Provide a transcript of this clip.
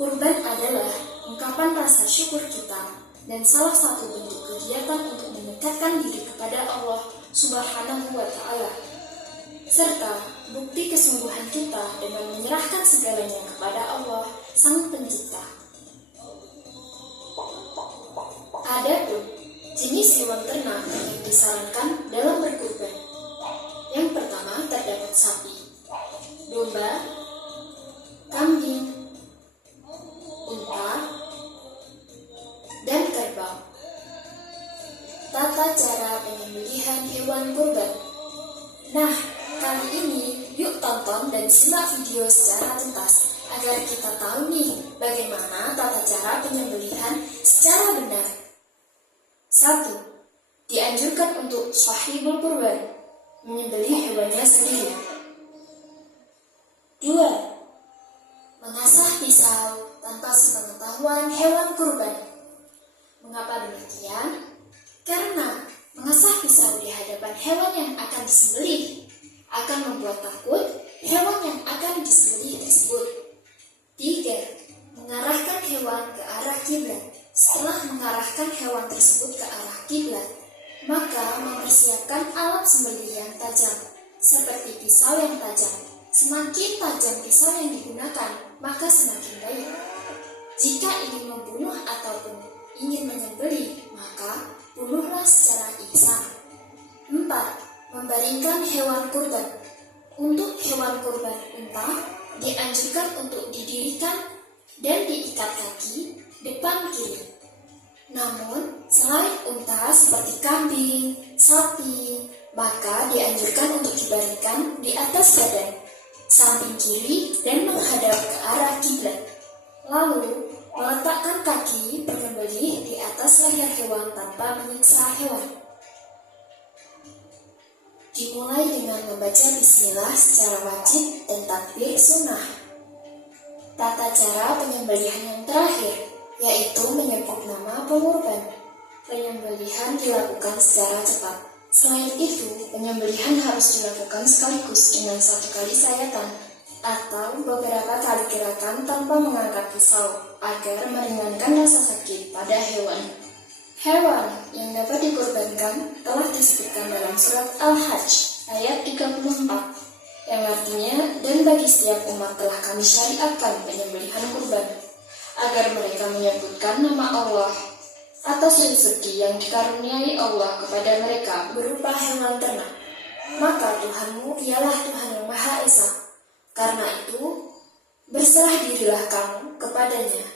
Kurban adalah ungkapan rasa syukur kita dan salah satu bentuk kegiatan untuk mendekatkan diri kepada Allah Subhanahu wa Ta'ala, serta bukti kesungguhan kita dengan menyerahkan segalanya kepada Allah Sang Pencipta. Adapun jenis hewan ternak yang disarankan dalam berkurban, yang pertama terdapat sapi, domba, kambing, unta, dan kerbau. Tata cara penyembelihan hewan kurban. Nah, kali ini yuk tonton dan simak video secara tuntas agar kita tahu nih bagaimana tata cara penyembelihan secara benar. 1. Dianjurkan untuk sahibul kurban menyembelih hewannya sendiri. 2. Mengasah pisau tanpa sepengetahuan hewan kurban. Mengapa demikian? Karena mengasah pisau di hadapan hewan yang akan disembelih akan membuat takut hewan yang akan disembelih tersebut. 3. Mengarahkan hewan ke arah kiblat. Setelah mengarahkan hewan tersebut ke arah kiblat, maka mempersiapkan alat sembelih yang tajam, seperti pisau yang tajam. Semakin tajam pisau yang digunakan, maka semakin baik. Jika ingin membunuh ataupun ingin menyembelih, maka bunuhlah secara ihsan. 4. Membaringkan hewan kurban. Untuk hewan kurban unta, dianjurkan untuk didirikan dan diikat kaki depan kiri. Namun, selain unta seperti kambing, sapi, maka dianjurkan untuk dibaringkan di atas badan, samping kiri dan menghadap ke arah kiblat. Lalu, meletakkan kaki penyembelih di atas leher hewan tanpa menyiksa hewan. Dimulai dengan membaca bismillah secara wajib dan takbir sunnah. Tata cara penyembelihan yang terakhir, yaitu menyebut nama pengurban. Penyembelihan dilakukan secara cepat. Selain itu, penyembelihan harus dilakukan sekaligus dengan satu kali sayatan atau beberapa kali gerakan tanpa mengangkat pisau agar meringankan rasa sakit pada hewan. Hewan yang dapat dikurbankan telah disebutkan dalam surat Al-Hajj ayat 34, yang artinya, dan bagi setiap umat telah kami syariatkan penyembelihan kurban, agar mereka menyebutkan nama Allah atas rezeki yang dikaruniai Allah kepada mereka berupa hewan ternak. Maka Tuhanmu ialah Tuhan yang Maha Esa. Karena itu, berserah dirilah kamu kepadanya